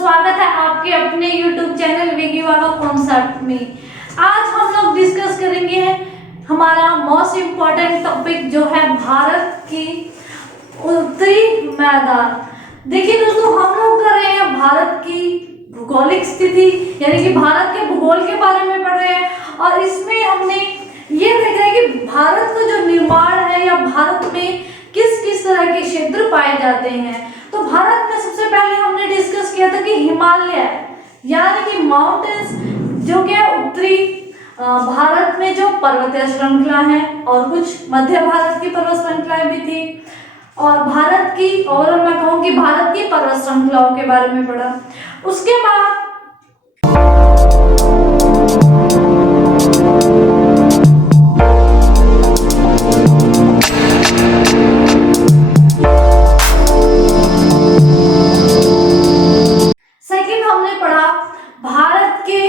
स्वागत है आपके अपने YouTube चैनल विगी वाला कॉन्सेप्ट में। आज हम लोग डिस्कस करेंगे हमारा मोस्ट इम्पोर्टेंट टॉपिक जो है भारत की उत्तरी मैदान। देखिए दोस्तों, हम लोग कर रहे हैं भारत की भूगोलिक स्थिति, यानी कि भारत के भूगोल के बारे में पढ़ रहे हैं। और इसमें हमने ये देखा है कि भारत का जो निर्माण है या भारत में किस किस तरह के क्षेत्र पाए जाते हैं। तो भारत में सबसे पहले हमने डिस्कस किया था कि हिमालय यानी कि माउंटेन्स, जो कि उत्तरी भारत में जो पर्वतीय श्रृंखला है, और कुछ मध्य भारत की पर्वत श्रृंखलाएं भी थी। और भारत की, और मैं कहूँ कि भारत की पर्वत श्रृंखलाओं के बारे में पढ़ा। उसके बाद सेकंड हमने पढ़ा भारत के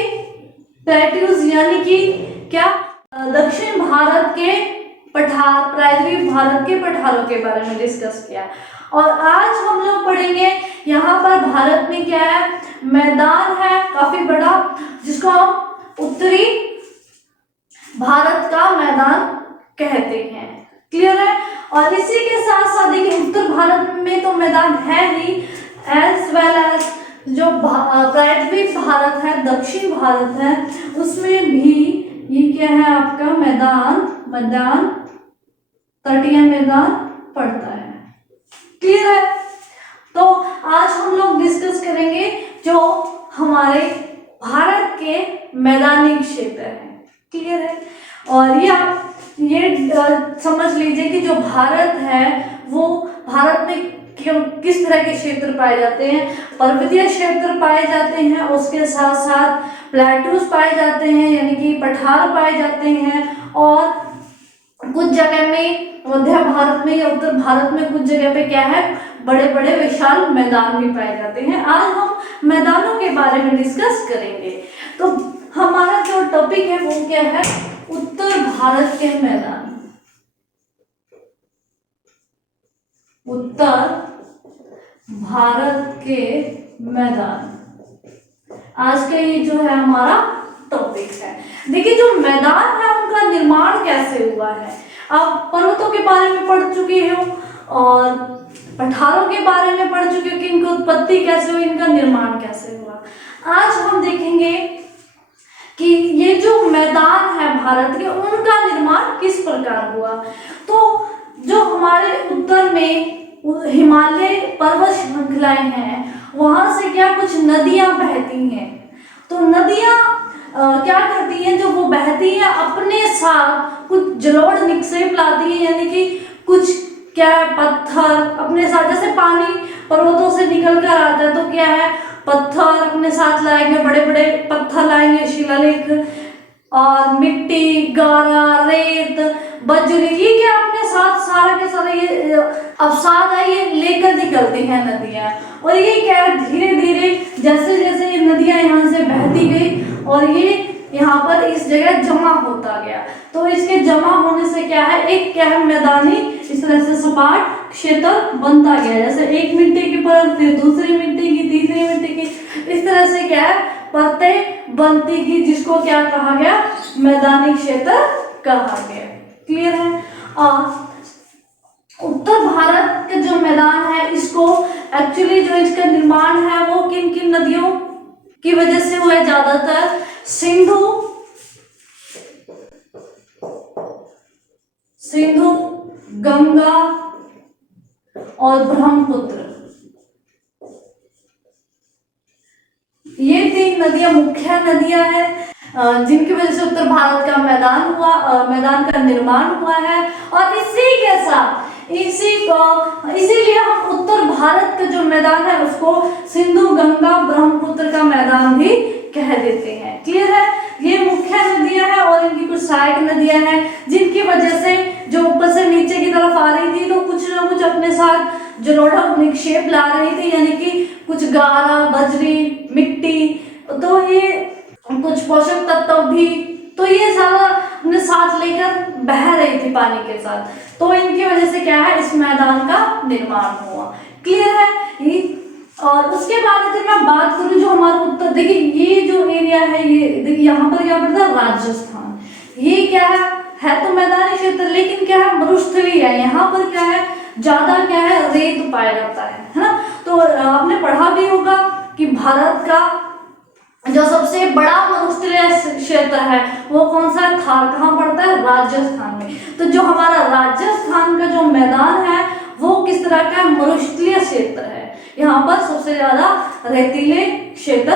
प्लेट्यूज, यानी कि क्या दक्षिण भारत के पठार, प्रायद्वीप भारत के पठारों के बारे में डिस्कस किया। और आज हम लोग पढ़ेंगे यहाँ पर भारत में क्या है, मैदान है काफी बड़ा, जिसको हम उत्तरी भारत का मैदान कहते हैं। क्लियर है। और इसी के साथ साथ देखिए, उत्तर भारत में तो मैदान है ही, एज वेल एज जो प्रायद्वीप भारत है, दक्षिण भारत है, उसमें भी ये क्या है आपका मैदान तटीय मैदान पड़ता है। क्लियर है। तो आज हम लोग डिस्कस करेंगे जो हमारे भारत के मैदानी क्षेत्र हैं। क्लियर है। और ये समझ लीजिए कि जो भारत है वो भारत में किस तरह के क्षेत्र पाए जाते हैं। पर्वतीय क्षेत्र पाए जाते हैं, उसके साथ साथ प्लेटूज पाए जाते हैं, यानी कि पठार पाए जाते हैं। और कुछ जगह में मध्य भारत में या उत्तर भारत में कुछ जगह पे क्या है, बड़े बड़े विशाल मैदान भी पाए जाते हैं। आज हम मैदानों के बारे में डिस्कस करेंगे। तो हमारा जो टॉपिक है वो क्या है, उत्तर भारत के मैदान। उत्तर भारत के मैदान आज का ये जो है हमारा टॉपिक है। देखिए, जो मैदान है उनका निर्माण कैसे हुआ है। आप पर्वतों के बारे में पढ़ चुके हो और पठारों के बारे में पढ़ चुके हो कि इनकी उत्पत्ति कैसे हुई, इनका निर्माण कैसे हुआ। आज हम देखेंगे कि ये जो मैदान है भारत के, उनका निर्माण किस प्रकार हुआ। तो जो हमारे उत्तर में हिमालय पर्वत श्रृंखलाएं हैं, वहां से क्या कुछ नदियां बहती हैं। तो नदियां क्या करती हैं, जो वो बहती हैं अपने साथ कुछ जलोढ़ निक्षेप लाती हैं, यानी कि कुछ क्या है, पत्थर अपने साथ, जैसे पानी पर्वतों से निकल कर आता है तो क्या है, पत्थर अपने साथ लाएंगे, बड़े बड़े पत्थर लाएंगे, शिलालेख और मिट्टी, गारा, रेत, बजरी, ये क्या अपने साथ सारा के सारे ये अवसाद है, ये लेकर निकलती हैं नदियां। और ये क्या धीरे धीरे जैसे जैसे ये नदियां यहाँ से बहती गई और ये यहाँ पर इस जगह जमा होता गया, तो इसके जमा होने से क्या है, एक क्या है मैदानी इस तरह से सपाट क्षेत्र बनता गया। जैसे एक मिट्टी की परत, फिर दूसरी मिट्टी की, तीसरी मिट्टी की, इस तरह से क्या है परतें बनती गई, जिसको क्या कहा गया, मैदानी क्षेत्र कहा गया। क्लियर है। और उत्तर भारत का जो मैदान है, इसको एक्चुअली जो इसका निर्माण है वो किन किन नदियों की वजह से हुआ है, ज्यादातर सिंधु, गंगा और ब्रह्मपुत्र, ये तीन नदियां मुख्य नदियां हैं जिनकी वजह से उत्तर भारत का मैदान का निर्माण हुआ है। और इसी के साथ इसीलिए हम उत्तर भारत का जो मैदान है उसको सिंधु, गंगा, ब्रह्मपुत्र का मैदान भी कह देते हैं। क्लियर है। ये मुख्य नदियां हैं और इनकी कुछ सहायक नदियां हैं, जिनकी वजह से जो ऊपर से नीचे की तरफ आ रही थी तो कुछ ना कुछ अपने साथ जलोढ़ निक्षेप ला रही थी, यानी कि कुछ गारा, बजरी, मिट्टी, तो ये कुछ पोषक तत्व भी, तो ये सारा अपने साथ लेकर बह रही थी पानी के साथ, तो इनकी वजह से क्या है, इस मैदान का निर्माण हुआ। क्लियर है। और उसके बाद अगर मैं बात करूं जो हमारा उत्तर, देखिए ये जो एरिया है, ये देखिए यहाँ पर क्या पड़ता है, राजस्थान। ये क्या है तो मैदानी क्षेत्र, लेकिन क्या है, मरुस्थलीय है। यहाँ पर क्या है, ज्यादा क्या है, रेत पाया जाता है ना। तो आपने पढ़ा भी होगा कि भारत का जो सबसे बड़ा मरुस्थलीय क्षेत्र है वो कौन सा था, कहाँ पड़ता है, राजस्थान में। तो जो हमारा राजस्थान का जो मैदान है वो किस तरह का, मरुस्थलीय क्षेत्र है। यहाँ पर सबसे ज्यादा रेतीले क्षेत्र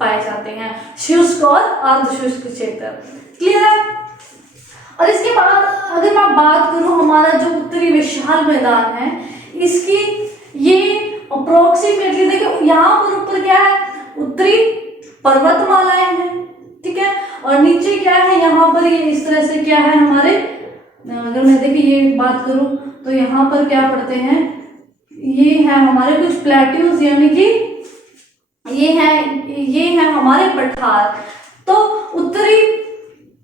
पाए जाते हैं, शुष्क और अर्धशुष्क क्षेत्र। क्लियर है। और इसके बाद अगर मैं बात करूं हमारा जो उत्तरी विशाल मैदान है, इसकी ये अप्रोक्सीमेटली, देखिए यहाँ पर ऊपर क्या है, उत्तरी पर्वतमालाएं हैं, ठीक है, और नीचे क्या है, यहाँ पर ये इस तरह से क्या है हमारे, अगर मैं देखिए ये बात करूं तो यहाँ पर क्या पड़ते हैं, ये है हमारे कुछ प्लेट्यूज, यानी कि ये है हमारे पठार। तो उत्तरी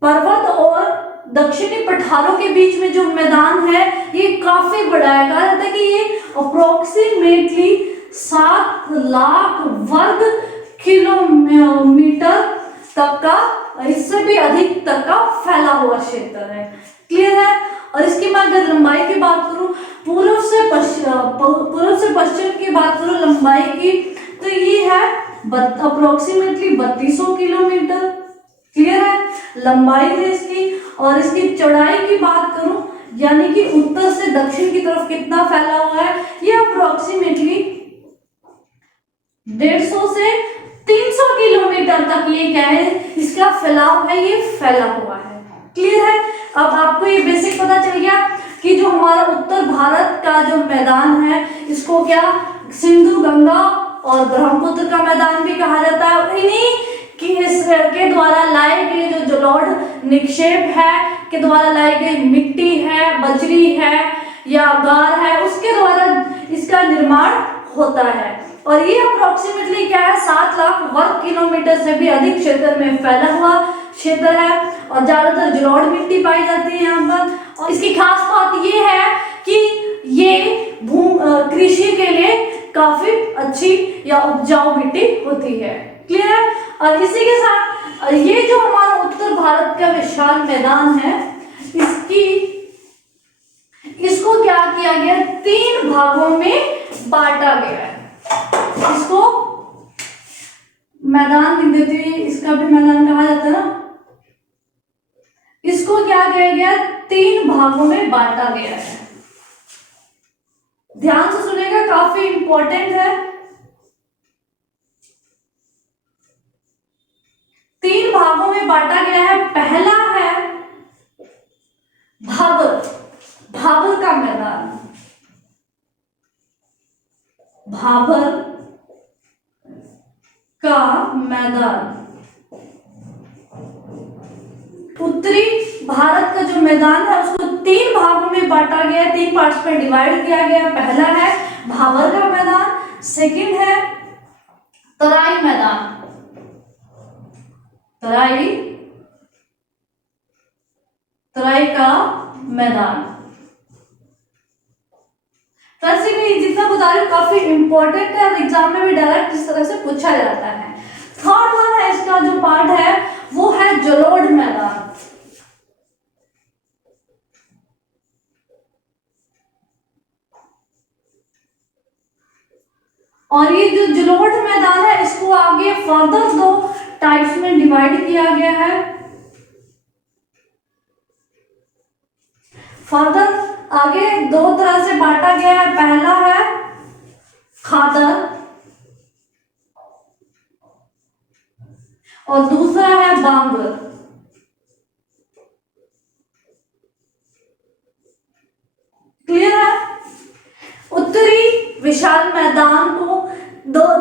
पर्वत और दक्षिणी पठारों के बीच में जो मैदान है ये काफी बड़ा है। कहा जाता है कि ये अप्रोक्सीमेटली 7 लाख वर्ग किलोमीटर तक का, इससे भी अधिक तक का फैला हुआ क्षेत्र है। क्लियर है। और इसकी मैं अगर लंबाई की बात करूं, पूर्व से पश्चिम की बात करूं लंबाई की, तो ये है अप्रोक्सीमेटली 3200 किलोमीटर। क्लियर है, लंबाई है इसकी। और इसकी चौड़ाई की बात करूं, यानी कि उत्तर से दक्षिण की तरफ कितना फैला हुआ है, ये अप्रोक्सीमेटली 150 से 300 किलोमीटर तक ये क्या है, इसका फैलाव है, ये फैला हुआ है। क्लियर है। अब आपको ये बेसिक पता चल गया कि जो हमारा उत्तर भारत का जो मैदान है इसको क्या, सिंधु, गंगा और ब्रह्मपुत्र का मैदान भी कहा जाता है। इन्हीं के द्वारा लाए गए जो जलोढ़ निक्षेप है, के द्वारा लाई गई मिट्टी है, बजरी है या गार है, उसके द्वारा इसका निर्माण होता है। और ये अप्रोक्सीमेटली क्या है, 7 लाख वर्ग किलोमीटर से भी अधिक क्षेत्र में फैला हुआ क्षेत्र है और ज्यादातर जलोढ़ मिट्टी पाई जाती है यहाँ पर। और इसकी खास बात ये है कि ये कृषि के लिए काफी अच्छी या उपजाऊ मिट्टी होती है। क्लियर है। और इसी के साथ ये जो हमारा उत्तर भारत का विशाल मैदान है, इसको क्या किया गया, 3 भागों में बांटा गया है। इसको मैदान लिख देते हुए, इसका भी मैदान कहा जाता है ना, इसको क्या किया गया, 3 भागों में बांटा गया है। ध्यान से सुनेगा, काफी इंपॉर्टेंट है। 3 भागों में बांटा गया है। पहला है भाबर का मैदान। भाबर का मैदान उत्तरी भारत का जो मैदान है उसको 3 भागों में बांटा गया है, 3 पार्ट्स में डिवाइड किया गया है। पहला है भाबर का मैदान, सेकंड है तराई मैदान, तराई का मैदान। वैसे भी जितना बता रही हूँ काफी इंपॉर्टेंट है और एग्जाम में भी डायरेक्ट इस तरह से पूछा जाता है। थर्ड वन है, इसका जो पार्ट है वो है जलोढ़ मैदान। और ये जो जलोढ़ मैदान है इसको आगे फर्दर 2 टाइप्स में डिवाइड किया गया है। फर्दर आगे 2 तरह से बांटा गया है। पहला है खादर और दूसरा है बांगर। क्लियर है। उत्तरी विशाल मैदान को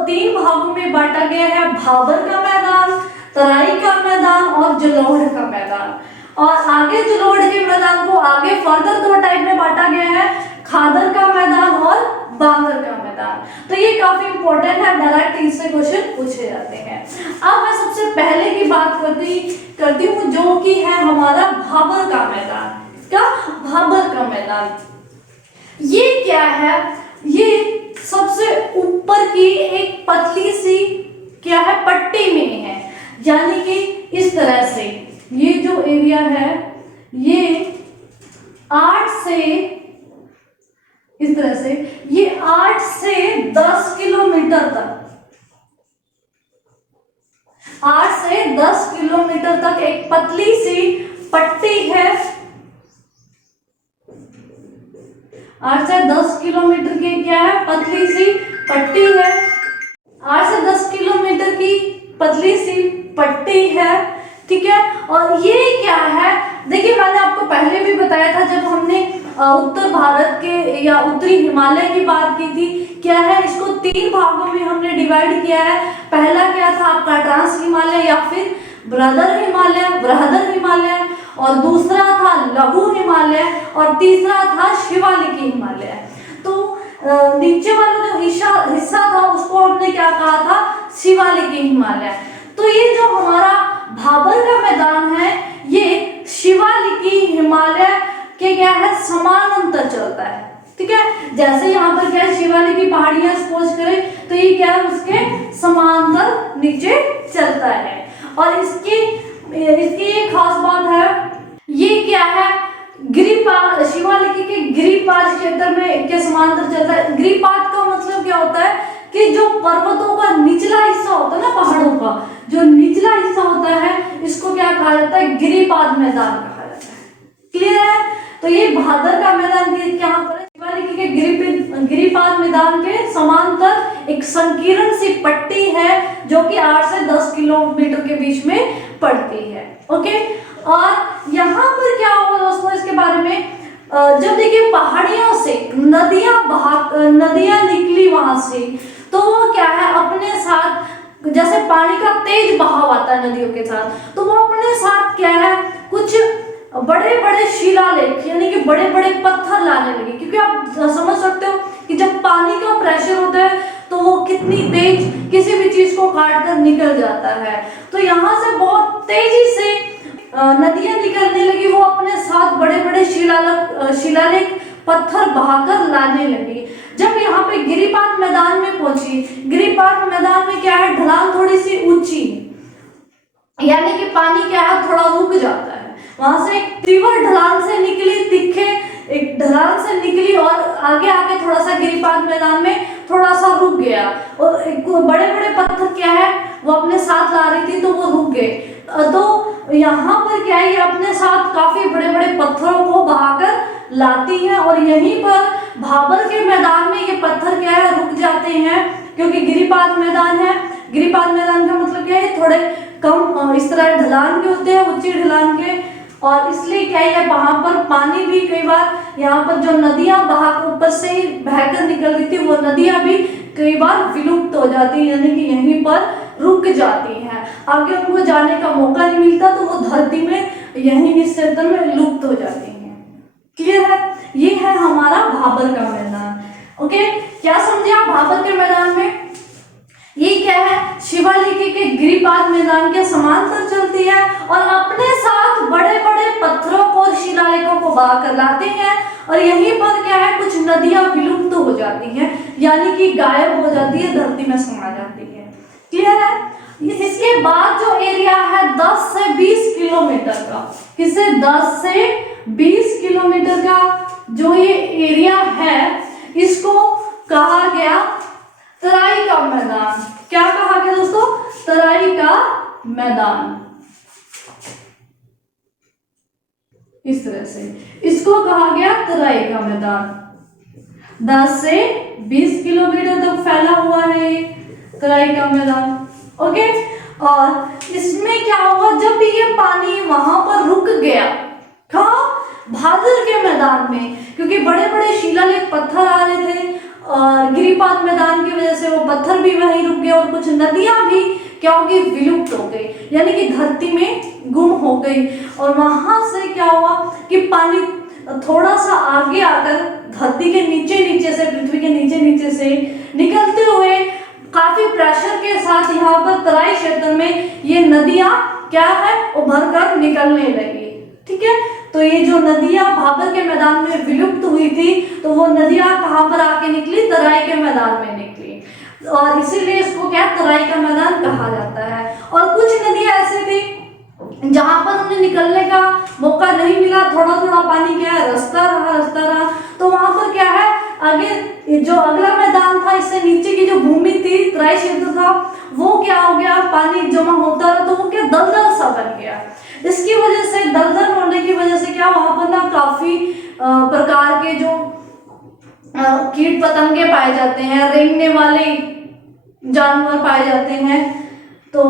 3 भागों में बांटा गया है, भाबर का मैदान, तराई का मैदान और जलोढ़ का मैदान। और आगे जलोढ़ के मैदान को आगे फर्दर 2 टाइप में बांटा गया है, खादर का मैदान और बांगर का मैदान। तो ये काफी इंपॉर्टेंट है, डायरेक्ट इससे क्वेश्चन पूछे जाते हैं। अब मैं सबसे पहले की बात करती हूँ जो कि है हमारा भाबर का मैदान। क्या, भाबर का मैदान ये क्या है, ये सबसे ऊपर की एक पतली सी क्या है पट्टी में है, यानी कि इस तरह से ये जो एरिया है ये 8 से इस तरह से ये 8 से 10 किलोमीटर तक 8 से 10 किलोमीटर तक एक पतली सी पट्टी है। 8 से 10 किलोमीटर की क्या है पतली सी पट्टी है। 8 से 10 किलोमीटर की पतली सी पट्टी है, ठीक है। और ये क्या है, देखिए मैंने आपको पहले भी बताया था जब हमने उत्तर भारत के या उत्तरी हिमालय की बात की थी, क्या है इसको 3 भागों में हमने डिवाइड किया है। पहला क्या था आपका ट्रांस हिमालय या फिर बृहदर हिमालय, और दूसरा था लघु हिमालय, और तीसरा था शिवालिकी हिमालय। तो नीचे वाला जो हिस्सा था उसको हमने क्या कहा था, शिवालिकी हिमालय। तो ये जो हमारा भाबर का मैदान है ये शिवालिकी हिमालय के क्या है समानांतर चलता है, ठीक है। जैसे यहाँ पर क्या है शिवालिकी पहाड़ियां सपोज करें तो ये क्या है उसके समांतर नीचे चलता है। और इसकी ये खास बात है, ये क्या है गिरिपाद, शिवालिकी के गिरिपाद क्षेत्र में के समांतर चलता है। गिरिपाद का मतलब क्या होता है कि जो पर्वतों का निचला हिस्सा होता है ना, पहाड़ों का जो निचला हिस्सा होता है इसको क्या कहा जाता है, गिरिपाद मैदान कहा जाता है। क्लियर है। तो ये भादर का मैदान यहाँ पर शिवालिकी के गिरिपाद मैदान के समांतर एक संकीर्ण सी पट्टी है जो कि 8 से 10 किलोमीटर के बीच में पड़ती है। ओके, और यहाँ पर क्या होगा दोस्तों इसके बारे में, जब देखिए पहाड़ियों से नदियां निकली वहां से, तो वो क्या है अपने साथ जैसे पानी का तेज बहाव आता है नदियों के साथ, तो वो अपने साथ क्या है कुछ बड़े बड़े शिलालेख यानी कि बड़े बड़े पत्थर लाने लगे। क्योंकि आप समझ सकते हो कि जब पानी का प्रेशर होता है तो वो कितनी तेज किसी भी चीज को काट कर निकल जाता है। तो यहाँ से बहुत तेजी से नदियां निकलने लगी, वो अपने साथ बड़े बड़े शिलालेख पत्थर बहाकर लाने लगी। जब यहाँ पे गिरिपाद मैदान में पहुंची, गिरिपाद मैदान में क्या है ढलान थोड़ी सी ऊंची, यानी कि पानी क्या है थोड़ा रुक जाता है। वहां से एक तीव्र ढलान से निकली और आगे आके थोड़ा सा गिरिपाद मैदान में थोड़ा सा रुक गया, और बड़े बड़े पत्थर क्या है वो अपने साथ ला रही थी तो वो रुक गए। तो यहाँ पर क्या है ये अपने साथ काफी बड़े बड़े पत्थरों को बहाकर लाती है, और यहीं पर भाबर के मैदान में ये पत्थर क्या है रुक जाते हैं, क्योंकि गिरिपाद मैदान है। गिरिपाद मैदान का मतलब क्या है थोड़े कम इस तरह ढलान के होते हैं, ऊंची ढलान के, और इसलिए क्या है वहां पर पानी भी कई बार यहाँ पर जो नदियां बहा ऊपर से ही बहकर निकल रही थी वो नदियां भी कई बार विलुप्त हो जाती है, यानी कि यहीं पर रुक जाती हैं, आगे उनको जाने का मौका नहीं मिलता, तो वो धरती में यहीं इस क्षेत्र में लुप्त हो जाती हैं। क्लियर है। ये है हमारा भाबर का मैदान। ओके, क्या समझे आप भाबर के मैदान में? ये क्या है शिवालिकी के गिरिपाद मैदान के समांतर चलती है और अपने साथ बड़े बड़े पत्थरों को और शिलालेखों को बहा कर लाते हैं, और यहीं पर क्या है कुछ नदियां विलुप्त हो जाती हैं, यानी कि गायब हो जाती है, धरती में समा जाती है। क्लियर है। इसके बाद जो एरिया है 10 से 20 किलोमीटर का, किसे 10 से 20 किलोमीटर का जो ये एरिया है इसको कहा गया तराई का मैदान। क्या कहा गया दोस्तों? तराई का मैदान। इस तरह से इसको कहा गया तराई का मैदान। 10 से 20 किलोमीटर तक फैला हुआ है ये तराई का मैदान। ओके, और इसमें क्या हुआ जब ये पानी वहां पर रुक गया, कहाँ? भादर के मैदान में, क्योंकि बड़े बड़े शिलालेख पत्थर आ रहे थे और गिरिपाद मैदान की वजह से वो पत्थर भी वहीं रुक गए, और कुछ नदियां भी क्या हो गई विलुप्त हो गई, यानी कि धरती में गुम हो गई। और वहां से क्या हुआ कि पानी थोड़ा सा आगे आकर धरती के नीचे से, पृथ्वी के नीचे से निकलते हुए काफी प्रेशर के साथ यहाँ पर तराई क्षेत्र में ये नदियां क्या है उभर कर निकलने लगी। ठीक है, तो तो ये जो नदियां भाबर के मैदान में विलुप्त हुई थी, तो वो नदियां कहाँ पर आके निकली, तराई के मैदान में निकली, और इसीलिए इसको क्या तराई का मैदान कहा जाता है। और कुछ नदियां ऐसे थी जहां पर उन्हें निकलने का मौका नहीं मिला, थोड़ा थोड़ा पानी क्या है रास्ता रहा, तो वहां पर क्या है आगे जो अगला मैदान था, इससे नीचे की जो भूमि थी, तराई क्षेत्र था, वो क्या हो गया, पानी जमा होता रहा, तो वो क्या दलदल सा बन गया। इसकी वजह से, दलदल होने की वजह से क्या वहां पर ना काफी प्रकार के जो कीट पतंगे पाए जाते हैं, रेंगने वाले जानवर पाए जाते हैं, तो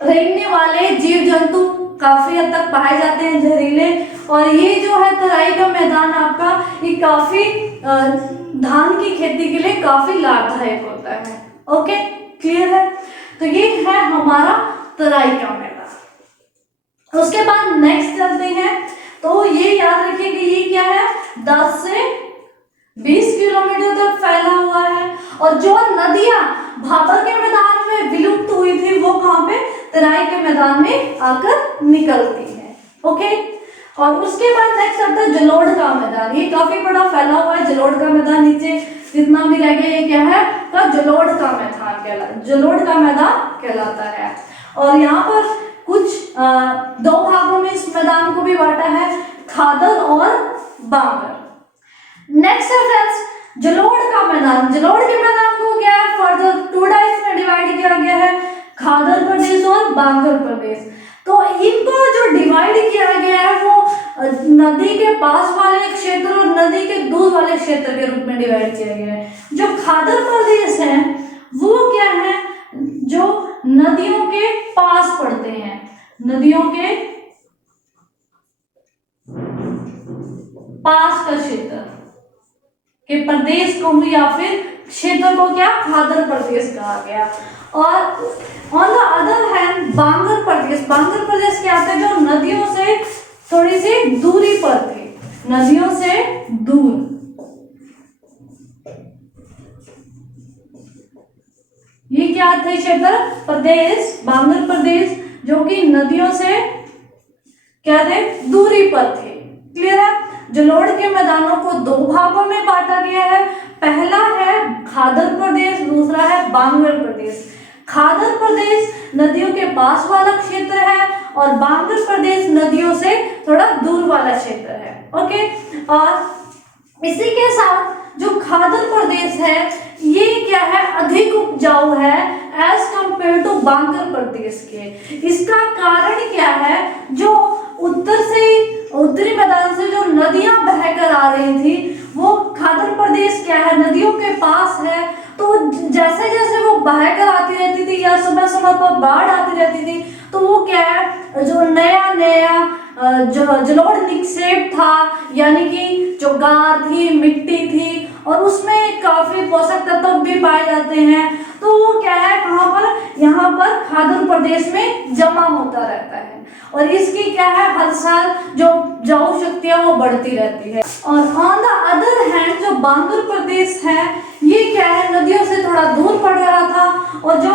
रेंगने वाले जीव जंतु काफी हद तक पाए जाते हैं जहरीले। और ये जो है तराई का मैदान आपका, ये काफी धान की खेती के लिए काफी लाभदायक होता है। ओके, क्लियर है? तो ये है हमारा तराई का मैदान। उसके बाद नेक्स्ट चलते हैं, तो ये याद रखिए कि ये क्या है, 10 से 20 किलोमीटर तक फैला हुआ है। और जो नदियां भाबर के मैदान में विलुप्त हुई थी, वो कहाँ पे, तराई के मैदान में आकर निकलती है। ओके, और उसके बाद नेक्स्ट आता है जलोढ़ का मैदान। ये काफी बड़ा फैला हुआ है जलोढ़ का मैदान, नीचे जितना भी रह गया ये क्या है, का जलोढ़ का मैदान कहलाता है। और यहाँ पर कुछ 2 भागों में इस मैदान को भी बांटा है, खादर और बांगर। नेक्स्ट है फ्रेंड्स जलोढ़ का मैदान। जलोढ़ के मैदान को क्या है, फर्दर 2 टाइप्स में डिवाइड किया गया है, खादर प्रदेश और बांगर प्रदेश। तो इनको जो डिवाइड किया गया है वो नदी के पास वाले क्षेत्र और नदी के दूर वाले क्षेत्र के रूप में डिवाइड किया गया है। जो खादर प्रदेश है वो क्या है, जो नदियों के पास पड़ते हैं, नदियों के पास का क्षेत्र के प्रदेश को या फिर क्षेत्र को क्या खादर प्रदेश कहा गया। और ऑन द अदर हैंड बांगर प्रदेश क्या आता है, जो नदियों से थोड़ी सी दूरी पर थे, नदियों से दूर। ये क्या थे क्षेत्र, प्रदेश, बांगर प्रदेश, जो कि नदियों से क्या थे, दूरी पर थे। क्लियर है? जलोढ़ के मैदानों को 2 भागों में बांटा गया है, पहला है खादर प्रदेश, दूसरा है बांगर प्रदेश। खादर प्रदेश नदियों के पास वाला क्षेत्र है और बांगर प्रदेश नदियों से थोड़ा दूर वाला क्षेत्र है। ओके, और इसी के साथ जो खादर प्रदेश है ये क्या है, अधिक उपजाऊ है एज कंपेयर टू बांगर प्रदेश के। इसका कारण क्या है, जो उत्तरी मैदान से जो नदियां बहकर आ रही थी, वो खादर प्रदेश क्या है, नदियों के पास है, तो जैसे जैसे वो बहकर आती रहती थी या समय समय पर बाढ़ आती रहती थी, तो वो क्या है, जो नया जो जलोढ़ निक्षेप था, यानी कि जो गार थी, मिट्टी थी, और उसमें काफी पोषक तत्व भी पाए जाते हैं, तो वो क्या है, कहाँ पर, यहाँ पर खादर प्रदेश में जमा होता रहता है। और इसकी क्या है, हर साल जो उपजाऊ शक्ति है वो बढ़ती रहती है। और ऑन द अदर हैंड जो बांगर प्रदेश है ये क्या है, नदियों से थोड़ा दूर पड़ रहा था, और जो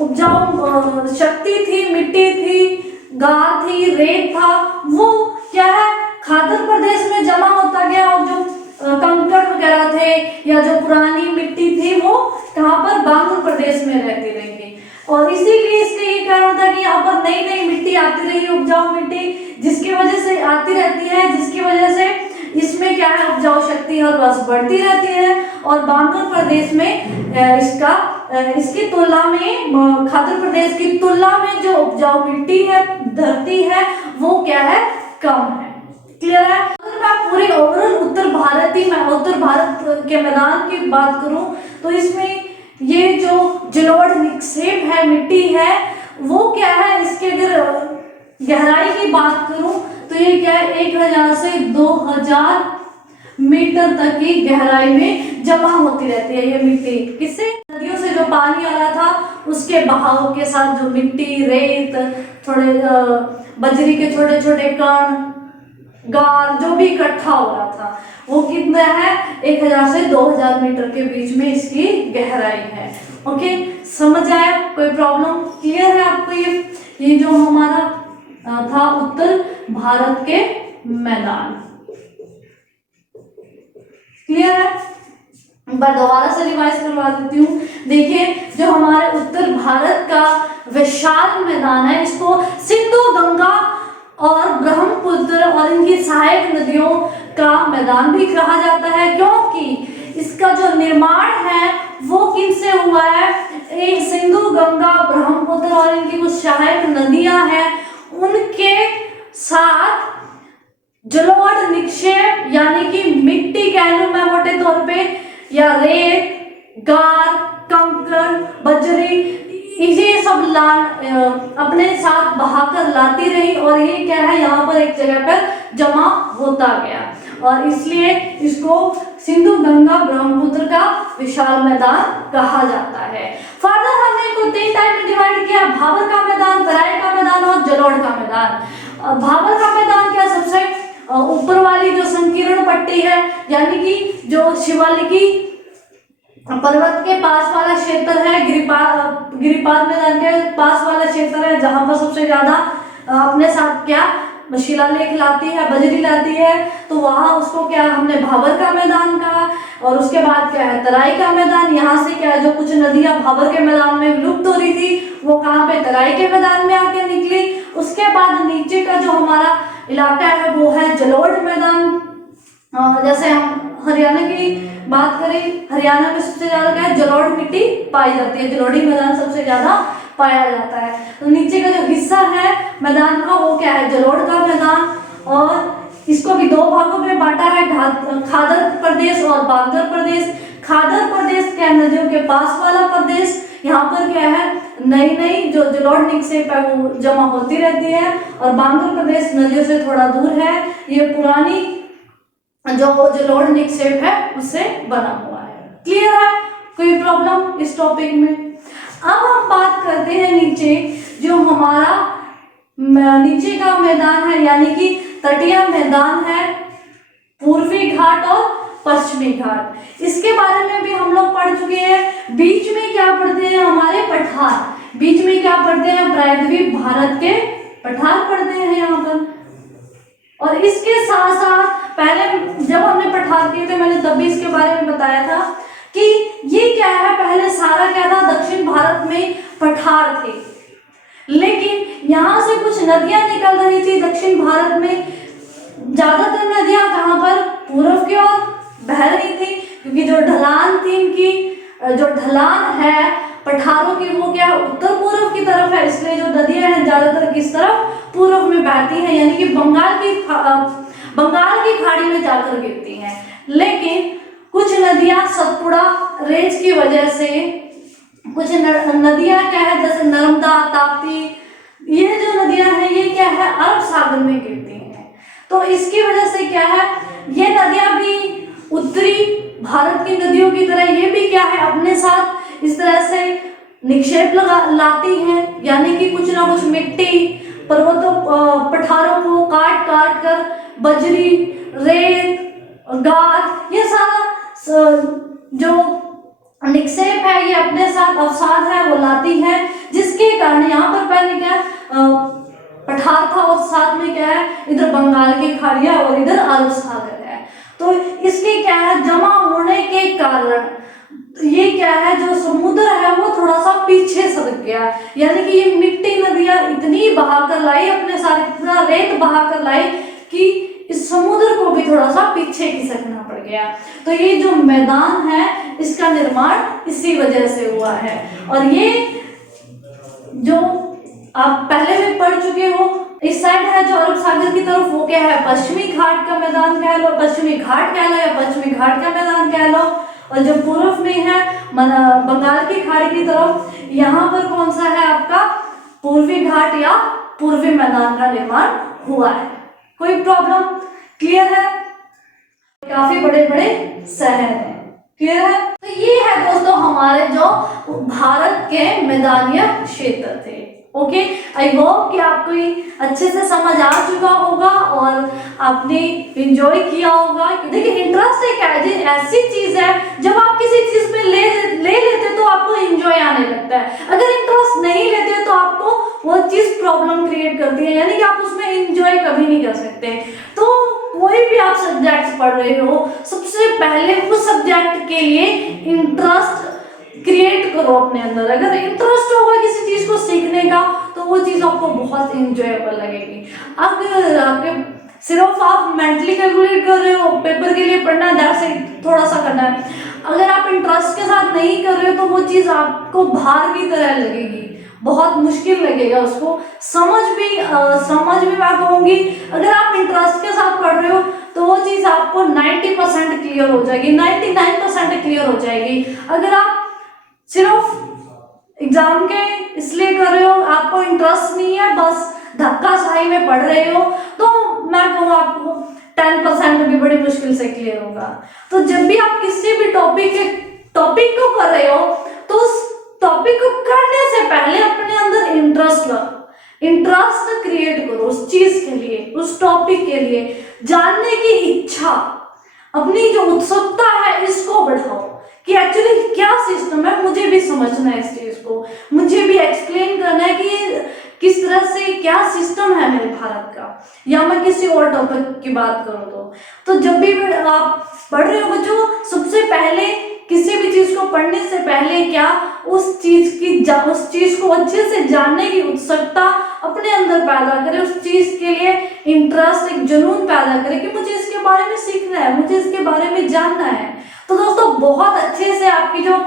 उपजाऊ शक्ति थी, मिट्टी थी, गार थी, रेत था, वो क्या है, खादर प्रदेश में जमा होता गया, और जो कंकड़ वगैरह थे या जो पुरानी मिट्टी थी वो कहाँ पर, बांगर प्रदेश में रहती रही। और इसीलिए इसका ये कारण था कि यहाँ पर नई नई मिट्टी आती रही, उपजाऊ मिट्टी, जिसकी वजह से आती रहती है, जिसकी वजह से इसमें क्या है, उपजाऊ शक्ति हर वर्ष बढ़ती रहती है। और बांगर प्रदेश में इसकी तुलना में, खादर प्रदेश की तुलना में जो उपजाऊ मिट्टी है, धरती है, वो क्या है, कम है। क्लियर है? अगर मैं पूरे ओवरऑल उत्तर भारत के मैदान की बात करूं, तो इसमें ये जो जलोढ़ निक्षेप है, मिट्टी है, वो क्या है, इसके अगर गहराई की बात करूं तो ये क्या है, 1000 से 2000 मीटर तक की गहराई में जमा होती रहती है ये मिट्टी। किससे, नदियों से जो पानी आ रहा था उसके बहाव के साथ जो मिट्टी, रेत, थोड़े बजरी के छोटे छोटे कण, गार, जो भी इकट्ठा हो रहा था, वो कितना है, 1000 से 2000 मीटर के बीच में इसकी गहराई है। ओके, समझ आया? कोई प्रॉब्लम? क्लियर है आपको? ये जो हमारा था उत्तर भारत के मैदान। क्लियर है? एक बार दोबारा से रिवाइज करवा देती हूँ। देखिए, जो हमारे उत्तर भारत का विशाल मैदान है, इसको सिंधु, गंगा और ब्रह्मपुत्र और इनकी सहायक नदियों का मैदान भी कहा जाता है, क्योंकि इसका जो निर्माण है वो किनसे हुआ है? एक सिंधु, गंगा, ब्रह्मपुत्र और इनकी कुछ सहायक नदियां हैं, उनके साथ जलोढ़ निक्षेप यानी कि मिट्टी कह लूं मैं मोटे तौर पे, या रेत, गार, कंकड़, बजरी, ये सब अपने साथ बहाकर लाती रही और ये क्या है, यहाँ पर एक जगह पर जमा होता गया और इसलिए इसको सिंधु, गंगा, ब्रह्मपुत्र का विशाल मैदान कहा जाता है। फर्दर हमने इसको 3 टाइप में डिवाइड किया, भाबर का मैदान, तराई का मैदान और जलोढ़ का मैदान। भाबर का मैदान क्या, सबसे ऊपर वाली जो संकीर्ण पट्टी है, यानी कि जो शिवालिकी पर्वत के पास वाला क्षेत्र है, गिरिपाद मैदान के पास वाला क्षेत्र है, जहां पर सबसे ज्यादा अपने साथ क्या शिलालेख लाती है, बजरी लाती है, तो वहां उसको क्या हमने भाबर का मैदान कहा। और उसके बाद क्या है, तराई का मैदान। यहाँ से क्या है, जो कुछ नदियां भाबर के मैदान में विलुप्त हो रही थी वो कहाँ पे, तराई के मैदान में आके निकली। उसके बाद नीचे का जो हमारा इलाका है वो है जलोढ़ मैदान। जैसे हम हरियाणा की बात करें, हरियाणा में सबसे ज्यादा क्या है, जलोढ़ मिट्टी पाई जाती है, जलोढ़ी मैदान सबसे ज्यादा पाया जाता है। तो नीचे का जो हिस्सा है मैदान का वो क्या है, जलोढ़ का मैदान। और इसको भी 2 भागों में बांटा है, खादर प्रदेश और बांगर प्रदेश। खादर प्रदेश क्या, नदियों के पास वाला प्रदेश, यहाँ पर क्या है, नई नई जो जलोढ़ निक्षेप है वो जमा होती रहती है। और बांगर प्रदेश नदियों से थोड़ा दूर है, ये पुरानी जो जलोढ़ निक्षेप है उससे बना हुआ है। क्लियर है? कोई प्रॉब्लम इस टॉपिक में? अब हम बात करते हैं नीचे, जो हमारा नीचे का मैदान है, यानी कि तटीय मैदान है, पूर्वी घाट और पश्चिमी घाट। इसके बारे में भी हम लोग पढ़ चुके हैं। बीच में क्या पढ़ते हैं, हमारे पठार, बीच में क्या पढ़ते हैं, प्रायद्वीप भारत के पठार पढ़ते हैं यहाँ पर। और इसके साथ साथ पहले जब हमने पठार किए थे, मैंने तब भी इसके बारे में बताया था कि ये क्या है, पहले सारा क्या था, दक्षिण भारत में पठार थे, लेकिन यहाँ से कुछ नदियां निकल रही थी दक्षिण भारत में। ज्यादातर नदियां कहाँ पर, पूर्व की ओर बह रही थी, क्योंकि जो ढलान थी इनकी, जो ढलान है पठारों की वो क्या उत्तर पूर्व की तरफ है, इसलिए जो नदियां हैं ज्यादातर किस तरफ, पूर्व में बहती हैं, यानी कि बंगाल की खाड़ी में जाकर गिरती हैं। लेकिन कुछ नदियां सतपुड़ा रेंज की वजह से, कुछ नदियां क्या है, जैसे नर्मदा, ताप्ती, ये जो नदियां हैं ये क्या है, अरब सागर में गिरती हैं। तो इसकी वजह से क्या है, ये नदियां भी उत्तरी भारत की नदियों की तरह ये भी क्या है, अपने साथ इस तरह से निक्षेप लाती हैं, यानी कि कुछ ना कुछ मिट्टी पर्वतों पठारों को काट काट कर बजरी, रेत, गाद, ये सारा जो निक्षेप है ये अपने साथ अवसाद है वो लाती है, जिसके कारण यहाँ पर पहले क्या पठार था और साथ में क्या है, इधर बंगाल की खाड़ियां और इधर अरब सागर है। तो इसके क्या है, जमा होने के कारण ये क्या है, जो समुद्र है वो थोड़ा सा पीछे सरक गया, यानी कि ये मिट्टी नदियां इतनी बहाकर लाई अपने साथ, इतना रेत बहाकर लाई कि इस समुद्र को भी थोड़ा सा पीछे खिसकना पड़ गया। तो ये जो मैदान है इसका निर्माण इसी वजह से हुआ है। और ये जो आप पहले भी पढ़ चुके हो, इस साइड है जो अरब सागर की तरफ वो क्या है, पश्चिमी घाट का मैदान कह लो, पश्चिमी घाट कह लो या पश्चिमी घाट का मैदान कह लो। और जो पूर्व में है बंगाल की खाड़ी की तरफ, यहाँ पर कौन सा है आपका, पूर्वी घाट या पूर्वी मैदान का निर्माण हुआ है। कोई प्रॉब्लम? क्लियर है? काफी बड़े बड़े शहर हैं। क्लियर है? तो ये है दोस्तों हमारे जो भारत के मैदानी क्षेत्र थे। ओके, आई होप कि आपको अच्छे से समझ आ चुका होगा और आपने एंजॉय किया होगा। देखिए, इंटरेस्ट एक ऐसी चीज है, जब आप किसी चीज में ले लेते तो आपको एंजॉय आने लगता है। अगर इंटरेस्ट नहीं लेते तो आपको वो चीज प्रॉब्लम क्रिएट करती है, यानी कि आप उसमें एंजॉय कभी नहीं कर सकते। तो कोई भी आप सब्जेक्ट पढ़ रहे हो, सबसे पहले उस सब्जेक्ट के लिए इंटरेस्ट क्रिएट करो अपने अंदर। अगर इंटरेस्ट होगा किसी चीज को सीखने का तो वो चीज आपको बहुत इंजॉयबल लगेगी। अगर आपके सिर्फ आप मेंटली कैलकुलेट कर रहे हो, पेपर के लिए पढ़ना, दैट्स इट, थोड़ा सा करना है, अगर आप इंटरेस्ट के साथ नहीं कर रहे हो तो वो चीज आपको भार की तरह लगेगी, बहुत मुश्किल लगेगा उसको समझ भी मैं कहूँगी। अगर आप इंटरेस्ट के साथ पढ़ रहे हो तो वो चीज आपको 90% क्लियर हो जाएगी, 99% क्लियर हो जाएगी। अगर आप सिर्फ एग्जाम के इसलिए कर रहे हो, आपको इंटरेस्ट नहीं है, बस धक्काशाही में पढ़ रहे हो, तो मैं कहूँ आपको 10% भी बड़ी मुश्किल से क्लियर होगा। तो जब भी आप किसी भी टॉपिक को कर रहे हो तो उस टॉपिक को करने से पहले अपने अंदर इंटरेस्ट क्रिएट करो उस चीज के लिए, उस टॉपिक के लिए, जानने की इच्छा, अपनी जो उत्सुकता है इसको बढ़ाओ कि एक्चुअली क्या सिस्टम है, मुझे भी समझना है इस चीज को, मुझे भी एक्सप्लेन करना है कि किस तरह से क्या सिस्टम है मेरे भारत का, या मैं किसी और टॉपिक की बात करूँ तो जब भी आप पढ़ रहे हो बच्चों, सबसे पहले किसी भी चीज को पढ़ने से पहले क्या उस चीज को अच्छे से जानने की उत्सुकता अपने अंदर पैदा करें, उस चीज के लिए इंटरेस्ट, एक जुनून पैदा करें कि मुझे इसके बारे में सीखना है, मुझे इसके बारे में जानना है। तो दोस्तों बहुत अच्छे से आपकी जो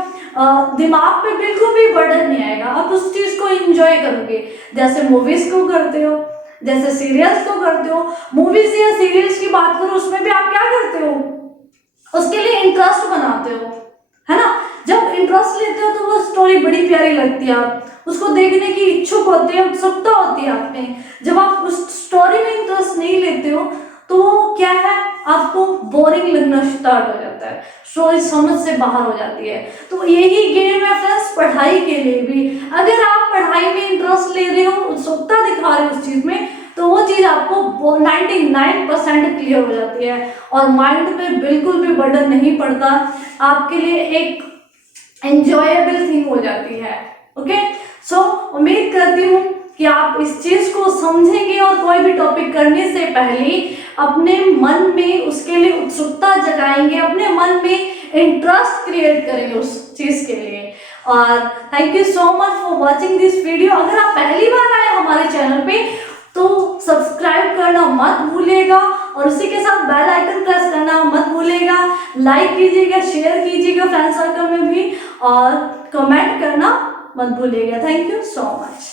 दिमाग पे बिल्कुल भी बर्डन नहीं आएगा, आप उस चीज को एंजॉय करोगे, जैसे मूवीज को करते हो, जैसे सीरियल्स को करते हो। मूवीज या सीरियल्स की बात करो, उसमें भी आप क्या करते हो, उसके लिए इंटरेस्ट बनाते हो, है ना। जब इंटरेस्ट लेते हो तो वो स्टोरी बड़ी प्यारी लगती है, आप उसको देखने की इच्छुक होते हैं, उत्सुकता होती है आप में। जब आप उस स्टोरी में इंटरेस्ट नहीं लेते हो तो क्या है, आपको बोरिंग लगना स्टार्ट हो जाता है, स्टोरी समझ से बाहर हो जाती है। तो यही गेम है फ्रेंड्स पढ़ाई के लिए भी। अगर आप पढ़ाई में इंटरेस्ट ले रहे हो, उत्सुकता दिखा रहे हो उस चीज में, तो वो चीज आपको 99% क्लियर हो जाती है और माइंड पे बिल्कुल भी बर्डन नहीं पड़ता, आपके लिए एक एंजॉयबल थिंग हो जाती है। ओके, सो उम्मीद करती हूँ कि आप इस चीज को समझेंगे और कोई भी टॉपिक करने से पहले अपने मन में उसके लिए उत्सुकता जगाएंगे, अपने मन में इंटरेस्ट क्रिएट करेंगे उस चीज के लिए। और thank you so much for watching this video. अगर आप पहली बार आए हमारे चैनल पे तो सब्सक्राइब करना मत भूलिएगा और उसी के साथ बेल आइकन प्रेस करना मत भूलिएगा। लाइक कीजिएगा, शेयर कीजिएगा फ्रेंड सर्कल में भी, और कमेंट करना मत भूलिएगा। Thank you so much.